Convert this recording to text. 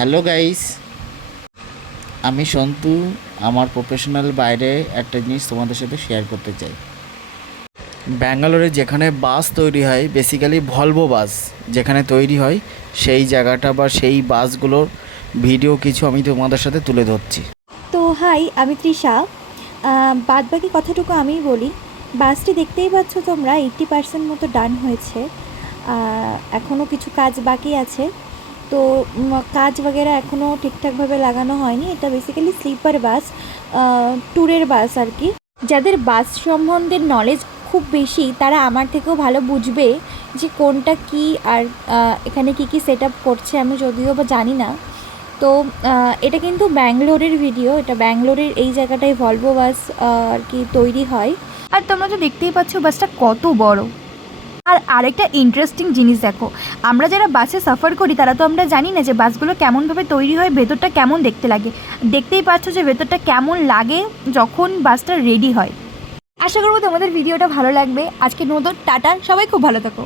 Hello guys, আমি সন্তু। আমার professional বাইরে একটা জিনিস তোমাদের সাথে শেয়ার করতে চাই। ব্যাঙ্গালোরে যেখানে বাস তৈরি হয়, বেসিক্যালি ভলভো বাস যেখানে তৈরি হয়, সেই জায়গাটা বা সেই বাসগুলোর ভিডিও কিছু আমি তোমাদের সাথে তুলে ধরছি। তো হাই, আমি তৃষা। বাদবাকি কথাটুকু আমিই বলি। বাসটি দেখতেই পাচ্ছ তোমরা, 80% মতো ডান হয়েছে। এখনও কিছু কাজ বাকি আছে। তো কাজ বাগেরা এখনও ঠিকঠাকভাবে লাগানো হয়নি। এটা বেসিক্যালি স্লিপার বাস, ট্যুরের বাস আর কি। যাদের বাস সম্বন্ধে নলেজ খুব বেশি তারা আমার থেকেও ভালো বুঝবে যে কোনটা কি আর এখানে কি কি সেট আপ করছে, আমি যদিও বা জানি না। তো এটা কিন্তু ব্যাঙ্গালোরের ভিডিও। এটা ব্যাঙ্গালোরের এই জায়গাটায় ভলভো বাস আর কি তৈরি হয়। আর তোমরা তো দেখতেই পাচ্ছ বাসটা কত বড়। আর আরেকটা ইন্টারেস্টিং জিনিস দেখো, আমরা যারা বাসে সাফার করি তারা তো আমরা জানি না যে বাসগুলো কেমনভাবে তৈরি হয়, ভেতরটা কেমন দেখতে লাগে। দেখতেই পাচ্ছ যে ভেতরটা কেমন লাগে যখন বাসটা রেডি হয়। আশা করবো তোমাদের ভিডিওটা ভালো লাগবে। আজকের মতো টাটা, সবাই খুব ভালো থাকো।